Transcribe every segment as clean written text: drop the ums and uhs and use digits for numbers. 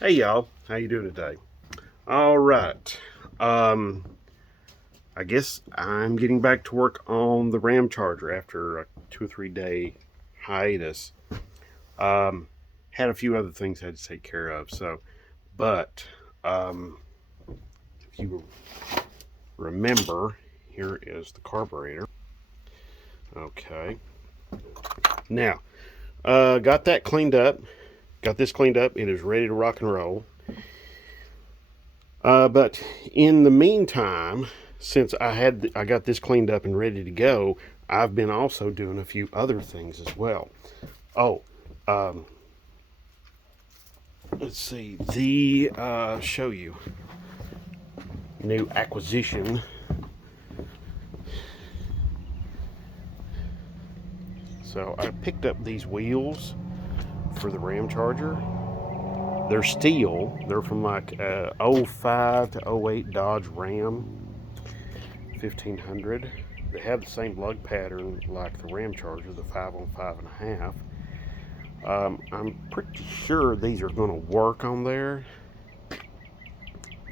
Hey y'all, how you doing today? All right. Um, I guess I'm getting back to work on the Ramcharger after a 2 or 3 day hiatus. Um, had a few other things I had to take care of. But um, if you remember, here is the carburetor. Okay. Now, got that cleaned up. Got this cleaned up. It is ready to rock and roll. But in the meantime, since I got this cleaned up and ready to go, I've been also doing a few other things as well. Oh, um, let's see. The show you new acquisition. So I picked up these wheels for the Ramcharger. They're steel. They're from like '05 to '08 Dodge Ram 1500. They have the same lug pattern like the Ramcharger, the 5 on 5.5. I'm pretty sure these are going to work on there,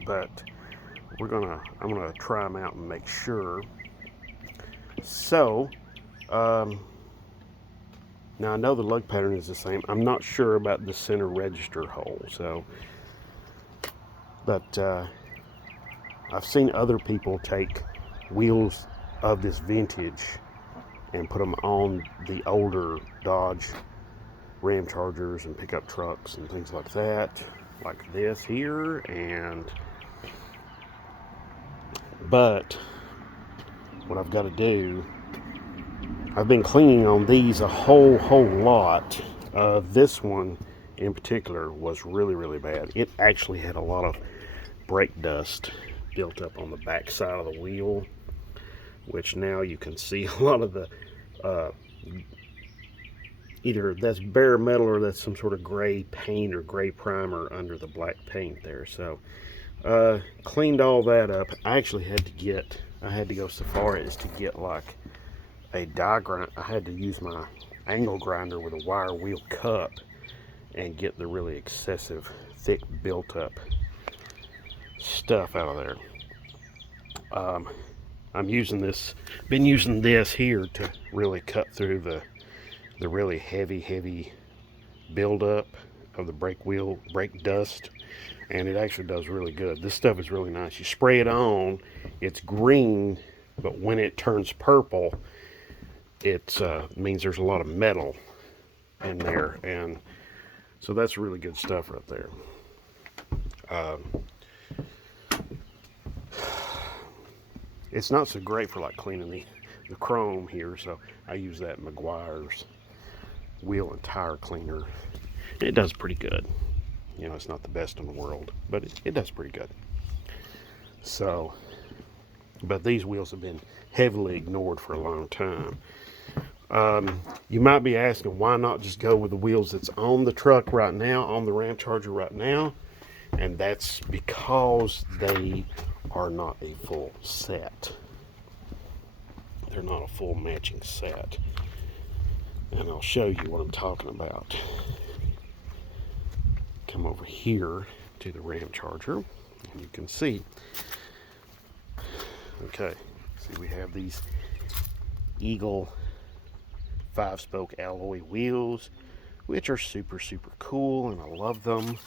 but I'm gonna try them out and make sure. So, um, now I know the lug pattern is the same. I'm not sure about the center register hole. But I've seen other people take wheels of this vintage and put them on the older Dodge Ramchargers and pickup trucks and things like that, like this here. But what I've got to do, I've been cleaning on these a whole lot. This one in particular was really bad. It actually had a lot of brake dust built up on the back side of the wheel, which now you can see a lot of the uh, either that's bare metal or that's some sort of gray paint or gray primer under the black paint there. So cleaned all that up. I actually I had to go so far as to get like a die grind. I had to use my angle grinder with a wire wheel cup and get the really excessive thick built up stuff out of there. Um, been using this here to really cut through the really heavy buildup of the brake dust, and it actually does really good. This stuff is really nice. You spray it on, it's green, but when it turns purple, it means there's a lot of metal in there, and so that's really good stuff right there. Um, it's not so great for like cleaning the chrome here, so I use that Meguiar's wheel and tire cleaner. It does pretty good. You know, it's not the best in the world, but it does pretty good. So, but these wheels have been heavily ignored for a long time. You might be asking, why not just go with the wheels that's on the truck right now, on the Ramcharger right now? And that's because they are not a full set. They're not a full matching set. And I'll show you what I'm talking about. Come over here to the Ramcharger, and you can see. Okay, see we have these Eagle 5-spoke alloy wheels, which are super cool, and I love them.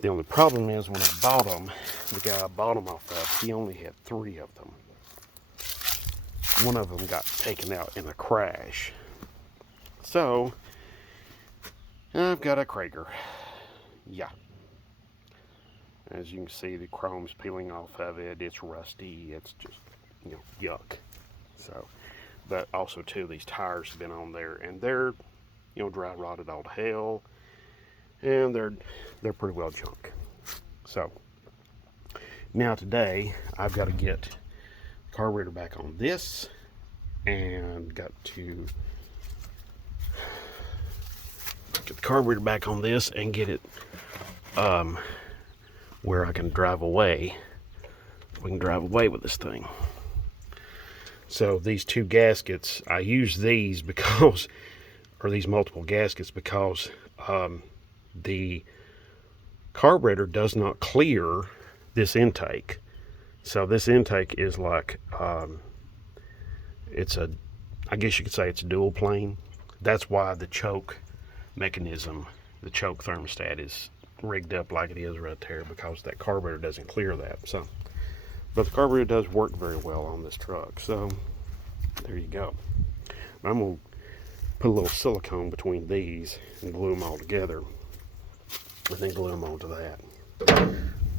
The only problem is when I bought them, the guy I bought them off of, he only had 3 of them. One of them got taken out in a crash. So, I've got a Krager. Yeah. As you can see, the chrome's peeling off of it. It's rusty. It's just, yuck. So, but also too, these tires have been on there, and they're, dry rotted all to hell, and they're pretty well junk. So, now today, I've got to get the carburetor back on this, and got to get the carburetor back on this and get it where I can drive away. We can drive away with this thing. So these 2 gaskets, I use these because, or these multiple gaskets because the carburetor does not clear this intake. So this intake is like, it's a, I guess you could say it's a dual plane. That's why the choke mechanism, the choke thermostat is rigged up like it is right there, because that carburetor doesn't clear that. So, but the carburetor does work very well on this truck. So there you go. I'm going to put a little silicone between these and glue them all together, and then glue them onto that.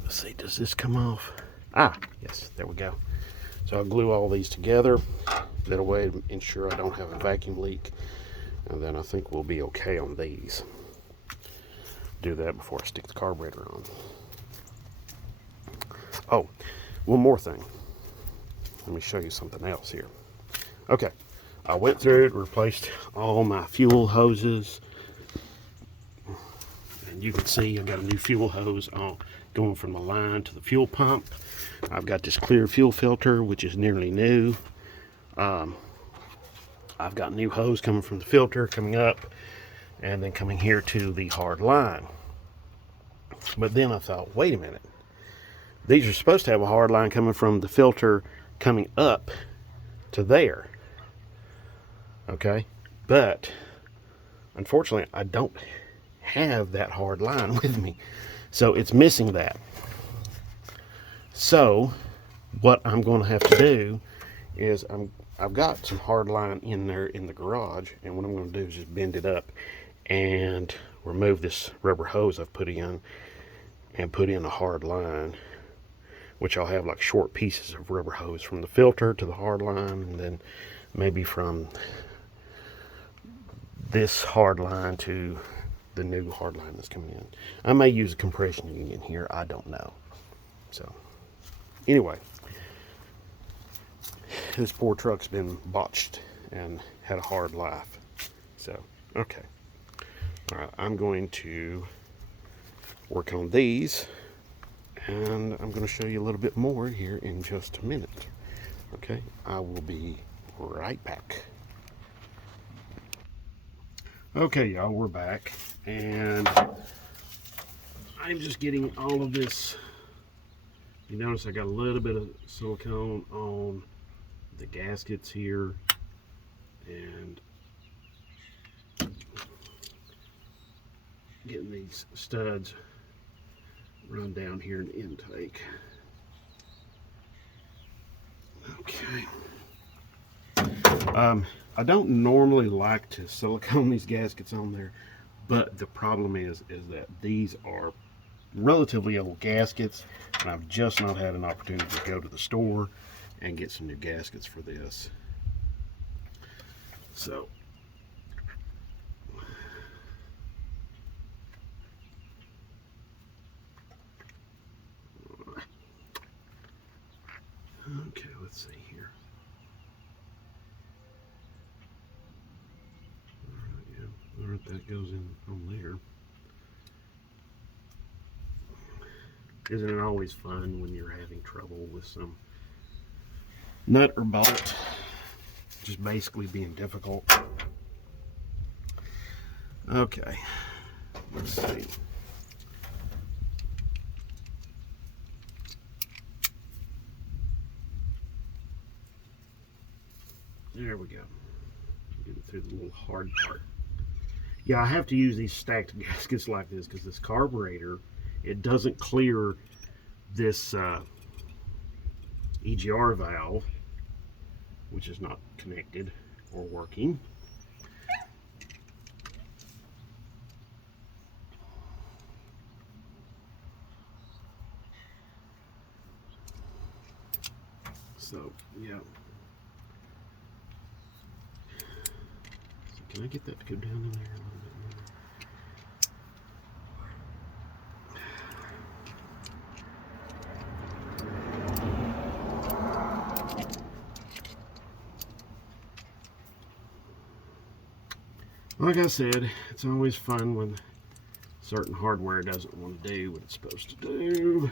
Let's see, does this come off? Ah, yes, there we go. So I'll glue all these together. That way to ensure I don't have a vacuum leak. And then I think we'll be okay on these. Do that before I stick the carburetor on. Oh, one more thing. Let me show you something else here. Okay, I went through it, replaced all my fuel hoses. And you can see I got a new fuel hose on, going from the line to the fuel pump. I've got this clear fuel filter, which is nearly new. I've got new hose coming from the filter, coming up, and then coming here to the hard line. But then I thought, wait a minute. These are supposed to have a hard line coming from the filter coming up to there. Okay? But, unfortunately, I don't have that hard line with me. So it's missing that. So what I'm going to have to do is I've got some hard line in there in the garage, and what I'm going to do is just bend it up and remove this rubber hose I've put in and put in a hard line, which I'll have like short pieces of rubber hose from the filter to the hard line, and then maybe from this hard line to the new hard line that's coming in. I may use a compression union here, I don't know. So anyway, this poor truck's been botched and had a hard life. So, okay. All right, I'm going to work on these, and I'm going to show you a little bit more here in just a minute. Okay, I will be right back. Okay, y'all, we're back, and I'm just getting all of this. You notice I got a little bit of silicone on the gaskets here, and getting these studs run down here in the intake. Okay. I don't normally like to silicone these gaskets on there, but the problem is that these are relatively old gaskets, and I've just not had an opportunity to go to the store and get some new gaskets for this. So okay, let's see here. All right, that goes in on there. Isn't it always fun when you're having trouble with some nut or bolt just basically being difficult? Okay, let's see. There we go. Getting through the little hard part. Yeah, I have to use these stacked gaskets like this because this carburetor, it doesn't clear this EGR valve, which is not connected or working. So, yeah. So can I get that to go down in there a little bit more? Like I said, it's always fun when certain hardware doesn't want to do what it's supposed to do.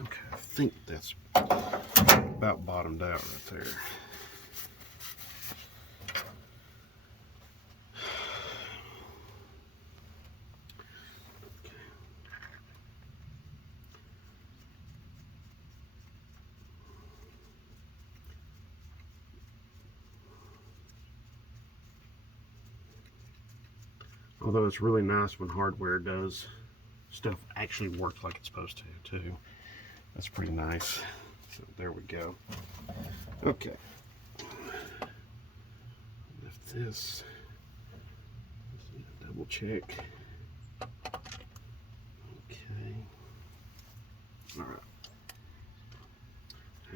Okay, I think that's about bottomed out right there. Although it's really nice when hardware does stuff actually works like it's supposed to too. That's pretty nice. So there we go. Okay. Lift this. Double check. Okay. All right.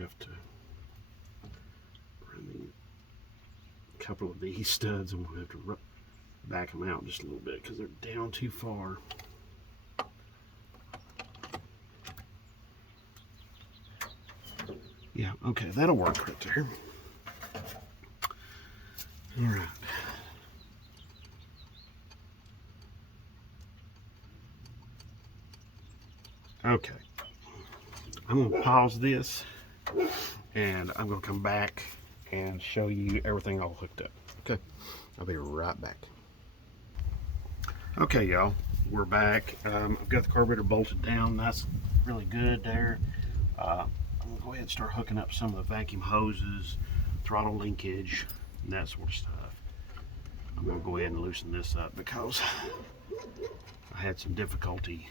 Have to run a couple of these studs, and we'll have to back them out just a little bit because they're down too far. Yeah, okay, that'll work right there. All right. Okay. I'm going to pause this, and I'm going to come back and show you everything all hooked up. Okay, I'll be right back. Okay, y'all, we're back. I've got the carburetor bolted down. That's really good there. I'm going to go ahead and start hooking up some of the vacuum hoses, throttle linkage, and that sort of stuff. I'm going to go ahead and loosen this up because I had some difficulty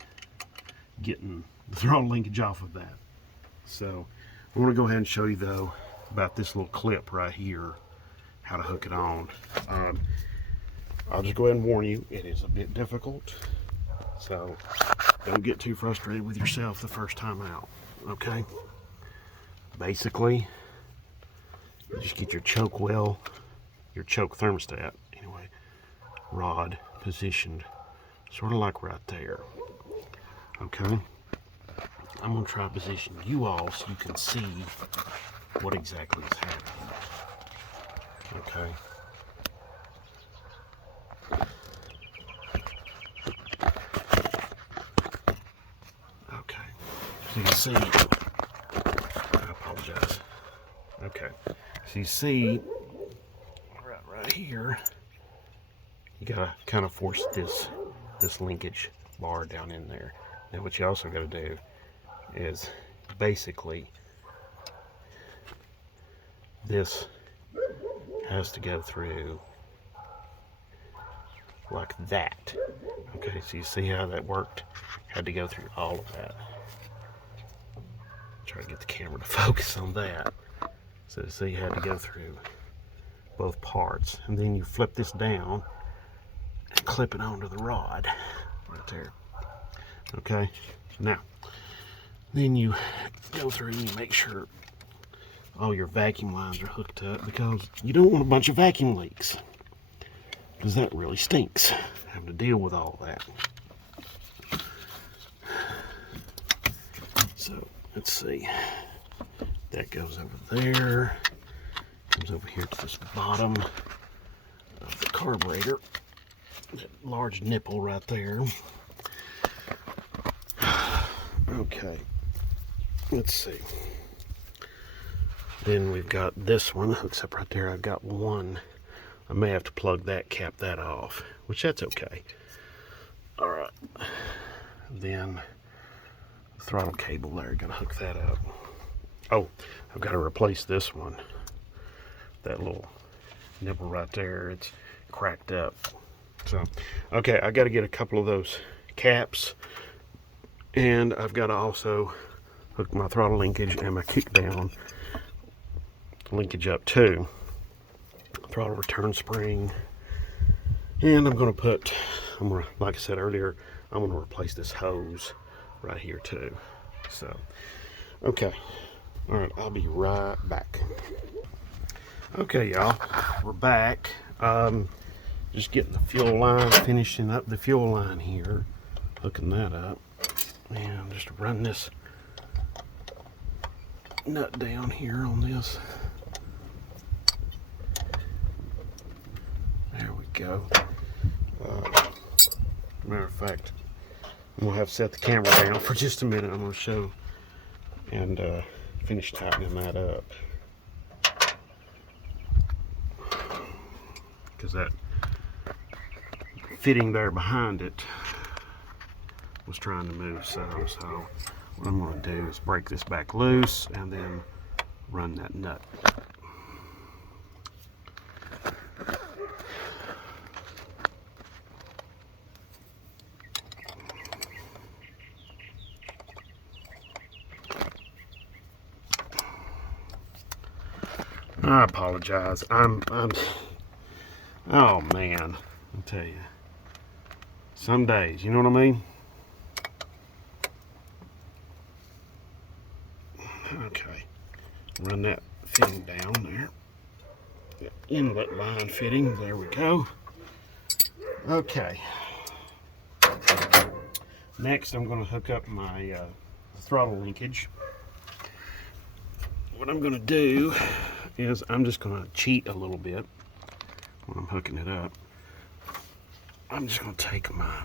getting the throttle linkage off of that. So I want to go ahead and show you though about this little clip right here, how to hook it on. I'll just go ahead and warn you, it is a bit difficult, so don't get too frustrated with yourself the first time out. Okay, basically you just get your choke well, your choke thermostat anyway, rod positioned sort of like right there. Okay, I'm going to try to position you all so you can see what exactly is happening. Okay. Okay. So you can see, I apologize. Okay. So you see, right here, you got to kind of force this linkage bar down in there. Now what you also got to do is basically this has to go through like that. Okay, so you see how that worked? Had to go through all of that. Try to get the camera to focus on that. So see, you had to go through both parts, and then you flip this down and clip it onto the rod right there. Okay, now then you go through and you make sure all your vacuum lines are hooked up, because you don't want a bunch of vacuum leaks, because that really stinks having to deal with all that. So let's see, that goes over there, comes over here to this bottom of the carburetor, that large nipple right there. Okay, let's see. Then we've got this one hooks up right there. I've got one. I may have to plug that, cap that off, which that's okay. All right. Then the throttle cable there, gotta hook that up. Oh, I've got to replace this one. That little nipple right there, it's cracked up. So, okay, I got to get a couple of those caps, and I've got to also hook my throttle linkage and my kick down linkage up too. Throttle return spring, and I'm going to put, like I said earlier, I'm going to replace this hose right here too. So, okay, all right, I'll be right back. Okay, y'all, we're back. Just getting the fuel line, finishing up the fuel line here, hooking that up, and just run this nut down here on this. There we go. Matter of fact, I'm gonna have to set the camera down for just a minute. I'm gonna show and finish tightening that up, because that fitting there behind it was trying to move so. So what I'm going to do is break this back loose and then run that nut. I apologize. I'm oh man, I'll tell you. Some days, you know what I mean? Okay. Run that fitting down there. Inlet line fitting, there we go. Okay. Next, I'm going to hook up my throttle linkage. What I'm going to do is I'm just going to cheat a little bit when I'm hooking it up. I'm just going to take my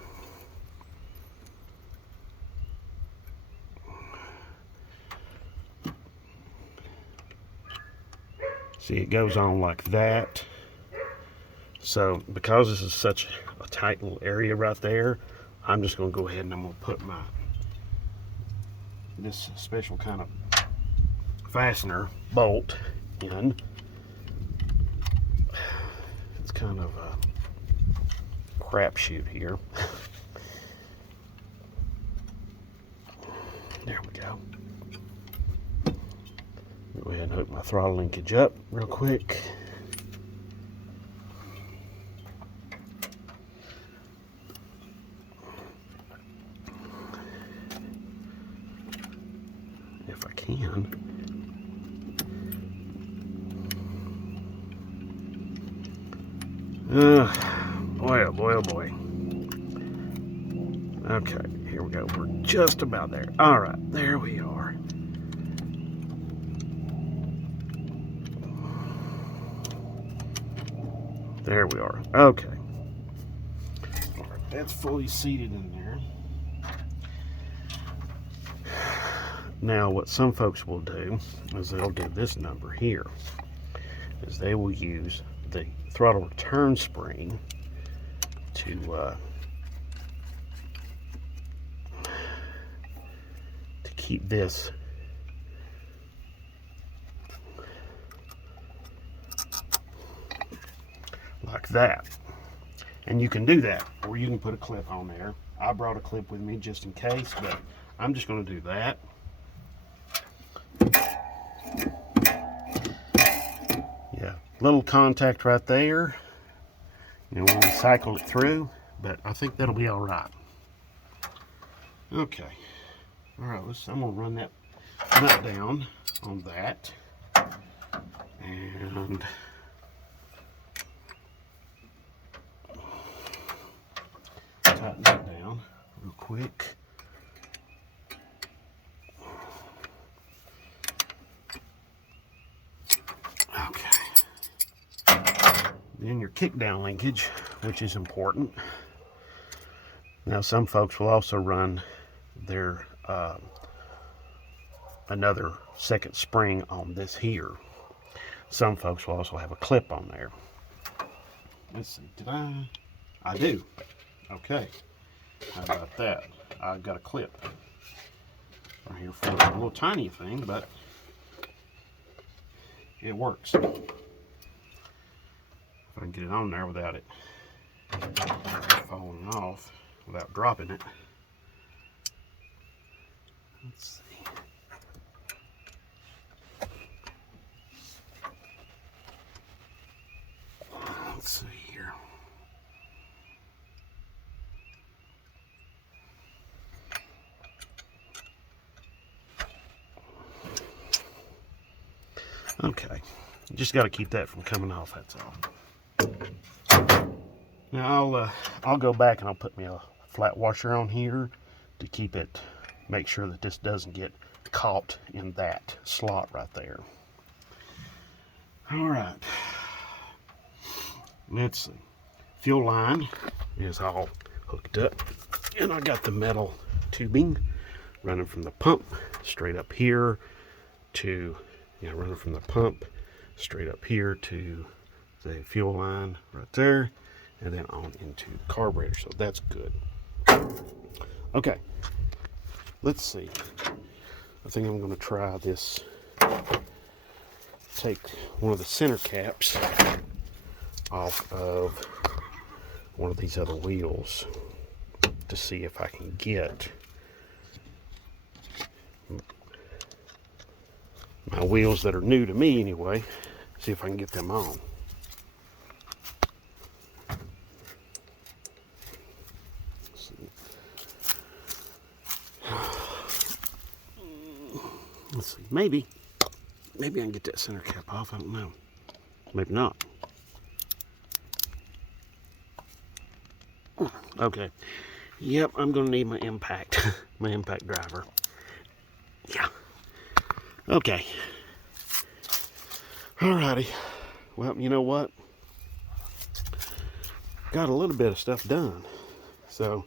see, it goes on like that. So because this is such a tight little area right there, I'm just going to go ahead and I'm going to put my this special kind of fastener bolt in. It's kind of a crapshoot here. There we go. Go ahead and hook my throttle linkage up real quick. If I can. Boy, oh boy, oh boy. Okay, here we go. We're just about there. All right, there we are. There we are. Okay. All right, that's fully seated in there. Now, what some folks will do is they'll do this number here, is they will use the throttle return spring to keep this like that. And you can do that, or you can put a clip on there. I brought a clip with me just in case, but I'm just going to do that. Yeah, little contact right there. You know, we'll cycle it through, but I think that'll be all right. Okay. All right, I'm going to run that nut down on that. And tighten that down real quick. Okay. Then your kick down linkage, which is important. Now some folks will also run their another second spring on this here. Some folks will also have a clip on there. Let's see, did I do. Okay, how about that? I've got a clip right here for a little tiny thing, but it works. If I can get it on there without it falling off, without dropping it. Let's see. Let's see here. Okay, just got to keep that from coming off, that's all. Now I'll go back and I'll put me a flat washer on here to keep it, make sure that this doesn't get caught in that slot right there. All right, let's see. Fuel line is all hooked up, and I got the metal tubing running from the pump straight up here to, running from the pump straight up here to the fuel line right there, and then on into the carburetor. So that's good. Okay, let's see. I think I'm going to try this. Take one of the center caps off of one of these other wheels to see if I can get my wheels that are new to me anyway, see if I can get them on. Let's see, maybe I can get that center cap off, I don't know. Maybe not. Okay. Yep, I'm gonna need my impact, my impact driver. Yeah. Okay. Alrighty. Well, you know what? Got a little bit of stuff done. So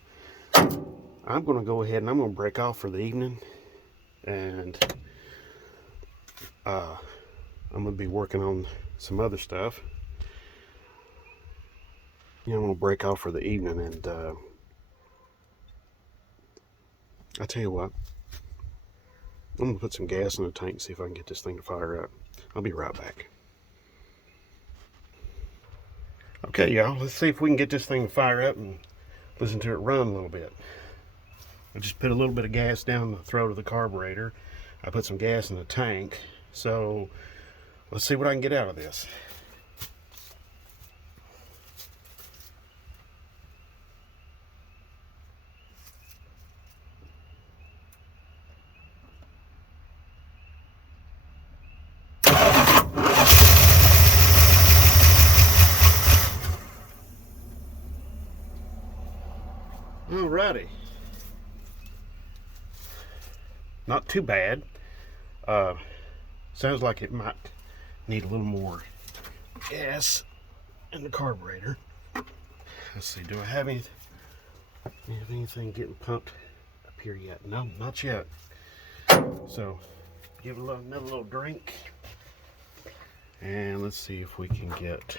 I'm gonna go ahead and I'm gonna break off for the evening, and I'm gonna be working on some other stuff. I'm gonna break off for the evening, and I tell you what, I'm gonna put some gas in the tank and see if I can get this thing to fire up. I'll be right back. Okay, y'all, let's see if we can get this thing to fire up and listen to it run a little bit. I just put a little bit of gas down the throat of the carburetor. I put some gas in the tank, so let's see what I can get out of this. Alrighty. Not too bad. Sounds like it might need a little more gas in the carburetor. Let's see, do I have anything getting pumped up here yet? No, not yet. So give it another little drink, and let's see if we can get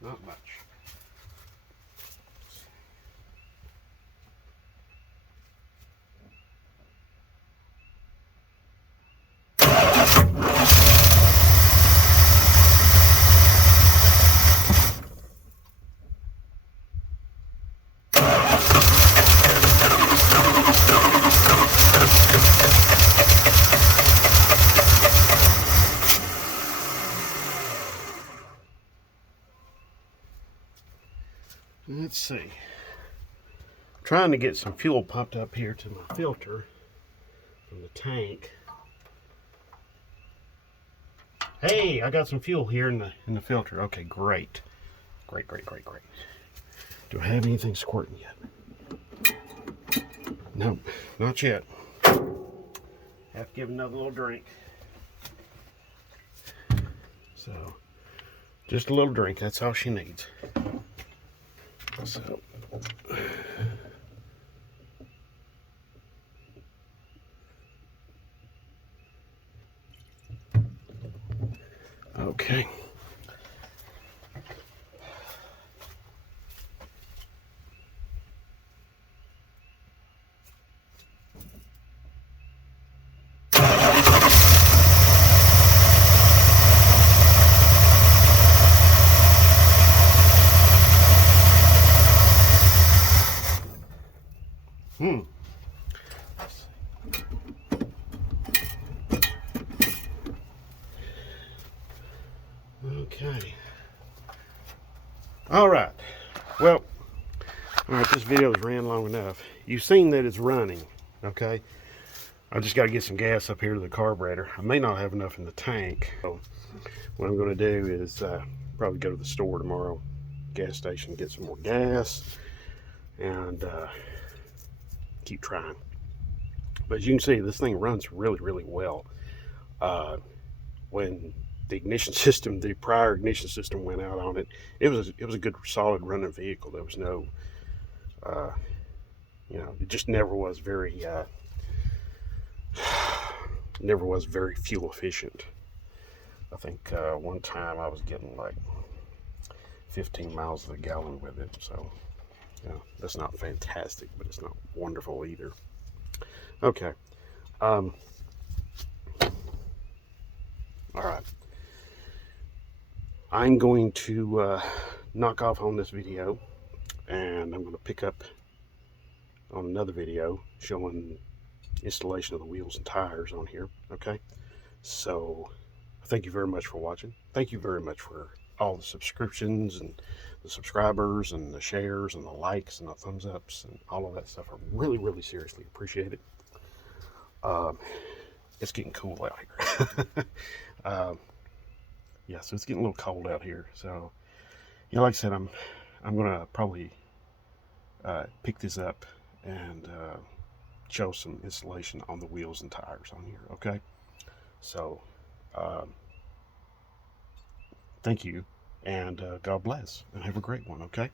not much. Let's see. I'm trying to get some fuel pumped up here to my filter from the tank. Hey, I got some fuel here in the filter. Okay, great. Great. Do I have anything squirting yet? Nope, not yet. Have to give another little drink. So, just a little drink, that's all she needs. So, okay. Okay. All right. Well, all right, this video's ran long enough. You've seen that it's running, okay? I just got to get some gas up here to the carburetor. I may not have enough in the tank. So what I'm going to do is probably go to the store tomorrow, gas station, get some more gas, and keep trying. But as you can see, this thing runs really well. when the ignition system, the prior ignition system went out on it, it was a good solid running vehicle. There was no, uh, it just never was very fuel efficient. I think one time I was getting like 15 miles to the gallon with it. So, that's not fantastic, but it's not wonderful either. Okay. All right. I'm going to knock off on this video, and I'm going to pick up on another video showing installation of the wheels and tires on here. Okay. So, thank you very much for watching. Thank you very much for all the subscriptions and the subscribers and the shares and the likes and the thumbs ups and all of that stuff. I really, really seriously appreciate it. It's getting cool out here. Yeah, so it's getting a little cold out here. So, like I said, I'm gonna probably pick this up and show some installation on the wheels and tires on here. Okay, so thank you, and God bless, and have a great one. Okay.